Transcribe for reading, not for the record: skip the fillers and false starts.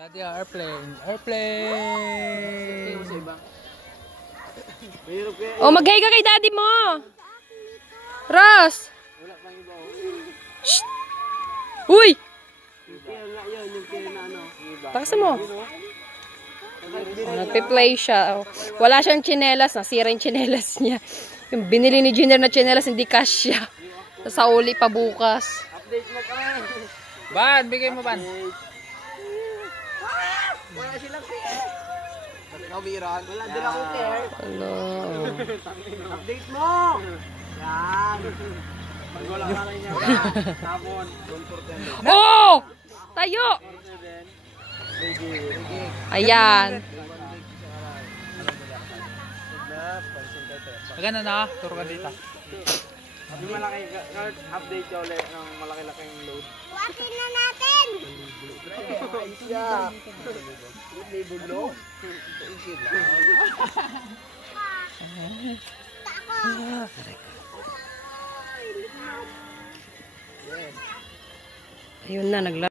Daddy, airplane. Airplane! Oh, mag-hi ka kay daddy mo! Ross! Shh! Uy! Pakasa mo. Oh, nagpe-play siya. Oh. Wala siyang tsinelas. Nasira yung tsinelas niya. Yung binili ni Junior na tsinelas, hindi kasya. Sa uli pa bukas. Update mo ka. Ban, bigay mo ban. Wala silang care. Nakawiran. Wala din ako care. Hello. Update mo. Yan. Pag wala ka rin niya. Tapon. Oh! Tayo! Ayan. Maganda na. Turo ka dito. Yung malaki, update ka ulit ng malaki-laking load. Buhatin na natin! Libo-lo? Ayun na, nagla